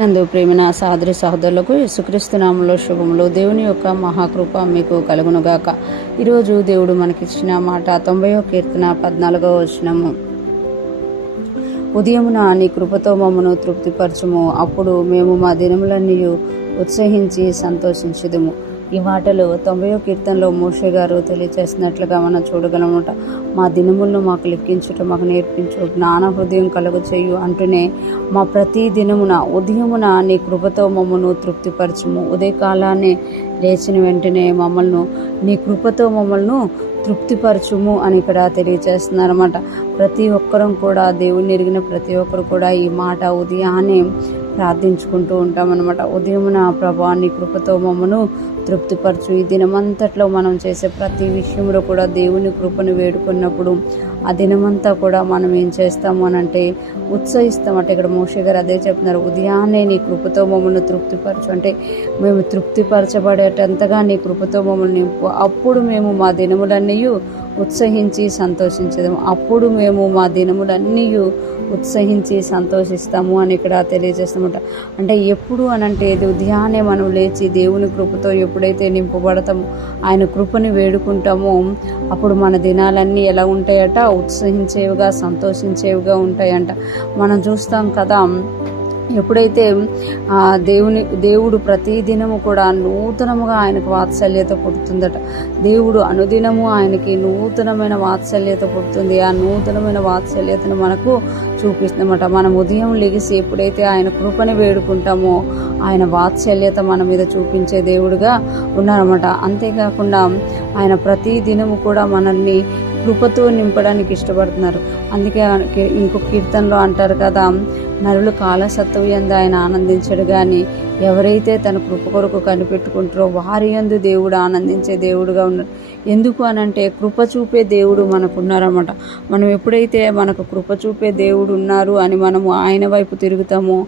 నందు ప్రేమిన సహోదరి సహోదరులకు యేసుక్రీస్తు నామములో శుభములు. దేవుని యొక్క మహాకృప మీకు కలుగునుగాక. ఈరోజు దేవుడు మనకిచ్చిన మాట 90వ కీర్తన 14వ వచనము. ఉదయమున నీ కృపతో మమ్మను తృప్తిపరచుము, అప్పుడు మేము మా దినములన్నీ ఉత్సహించి సంతోషించుదుము. ఈ మాటలు 90వ కీర్తనలో మోషే గారు తెలియచేసినట్లుగా మనం చూడగలమట. మా దినములను మాకు లెక్కించుట మాకు నేర్పించు, జ్ఞాన హృదయం కలుగు చేయు అంటూనే మా ప్రతి దినమున ఉదయమున నీ కృపతో మమ్మను తృప్తిపరచుము. ఉదయకాలాన్ని లేచిన వెంటనే మమ్మల్ని నీ కృపతో మమ్మల్ని తృప్తిపరచుము అని ఇక్కడ తెలియచేస్తున్నారన్నమాట. ప్రతి ఒక్కరం కూడా దేవుణ్ణి ఎరిగిన ప్రతి ఒక్కరు కూడా ఈ మాట ఉదయాన్నే ప్రార్థించుకుంటూ ఉంటామన్నమాట. ఉదయమున ప్రభా నీ కృపతో మమ్మను తృప్తిపరచు. ఈ దినమంతట్లో మనం చేసే ప్రతి విషయంలో కూడా దేవుని కృపను వేడుకున్నప్పుడు ఆ దినమంతా కూడా మనం ఏం చేస్తాము అని అంటే ఉత్సహిస్తామంట. ఇక్కడ మోషే గారు అదే చెప్తున్నారు, ఉదయాన్నే నీ కృపతో మమ్మల్ని తృప్తిపరచు అంటే మేము తృప్తిపరచబడేటంతగా నీ కృపతో మమ్మల్ని నింపు, అప్పుడు మేము మా దినములన్నీ ఉత్సహించి సంతోషించదాము, అప్పుడు మేము మా దినములన్నీ ఉత్సహించి సంతోషిస్తాము అని ఇక్కడ తెలియజేస్తామట. అంటే ఎప్పుడు అనంటే ఉదయాన్నే మనం లేచి దేవుని కృపతో ఎప్పుడైతే నింపబడతామో, ఆయన కృపని వేడుకుంటామో, అప్పుడు మన దినాలన్నీ ఎలా ఉంటాయట, ఉత్సహించేవిగా సంతోషించేవిగా ఉంటాయంట. మనం చూస్తాం కదా, ఎప్పుడైతే దేవుడు ప్రతి దినము కూడా నూతనముగా ఆయనకు వాత్సల్యత పుడుతుందట. దేవుడు అనుదినము ఆయనకి నూతనమైన వాత్సల్యత పుడుతుంది. ఆ నూతనమైన వాత్సల్యతను మనకు చూపిస్తుందన్నమాట. మనం ఉదయం లెగిసి ఎప్పుడైతే ఆయన కృపని వేడుకుంటామో ఆయన వాత్సల్యత మన మీద చూపించే దేవుడుగా ఉన్నారన్నమాట. అంతేకాకుండా ఆయన ప్రతి దినము కూడా మనల్ని కృపతో నింపడానికి ఇష్టపడుతున్నారు. అందుకే ఇంకొక కీర్తనలో అంటారు కదా, నరులు కాలసత్తువు యందు ఆయన ఆనందించడు, కానీ ఎవరైతే తన కృప కొరకు కనిపెట్టుకుంటారో వారి యందు దేవుడు ఆనందించే దేవుడుగా ఉన్నాడు. ఎందుకు అనంటే కృప చూపే దేవుడు మనకున్నారన్నమాట. మనం ఎప్పుడైతే మనకు కృప చూపే దేవుడు ఉన్నారు అని మనము ఆయన వైపు తిరుగుతామో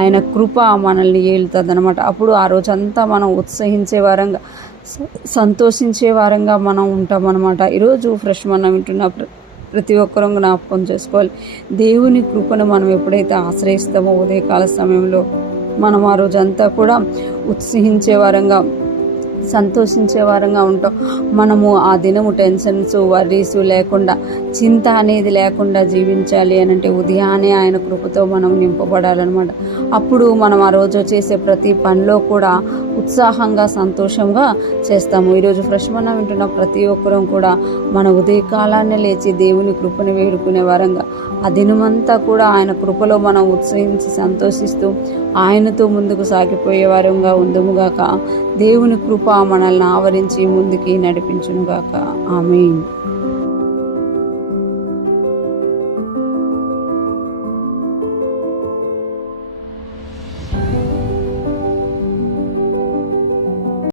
ఆయన కృప మనల్ని ఏలుతుంది అనమాట. అప్పుడు ఆ రోజంతా మనం ఉత్సహించే వారంగా సంతోషించే వారంగా మనం ఉంటామన్నమాట. ఈరోజు ఫ్రెష్ మనం వింటున్న ప్రతి ఒక్కరూ జ్ఞాపకం చేసుకోవాలి, దేవుని కృపను మనం ఎప్పుడైతే ఆశ్రయిస్తామో ఉదయకాల సమయంలో మనం ఆ రోజంతా కూడా ఉత్సహించే వారంగా సంతోషించే వారంగా ఉంటాం. మనము ఆ దినము టెన్షన్స్ వర్రీస్ లేకుండా, చింత అనేది లేకుండా జీవించాలి అని అంటే ఉదయాన్నే ఆయన కృపతో మనం నింపబడాలన్నమాట. అప్పుడు మనం ఆ రోజు చేసే ప్రతి పనిలో కూడా ఉత్సాహంగా సంతోషంగా చేస్తాము. ఈరోజు ఫ్రెష్ మనం వింటున్న ప్రతి ఒక్కరం కూడా మన ఉదయకాలాన్ని లేచి దేవుని కృపను వేడుకునే వారంగా ఆ దినమంతా కూడా ఆయన కృపలో మనం ఉత్సహించి సంతోషిస్తూ ఆయనతో ముందుకు సాగిపోయే వారంగా ఉందుముగాక. దేవుని కృప మనల్ని ఆవరించి ముందుకి నడిపించునుగాక. ఆమేన్.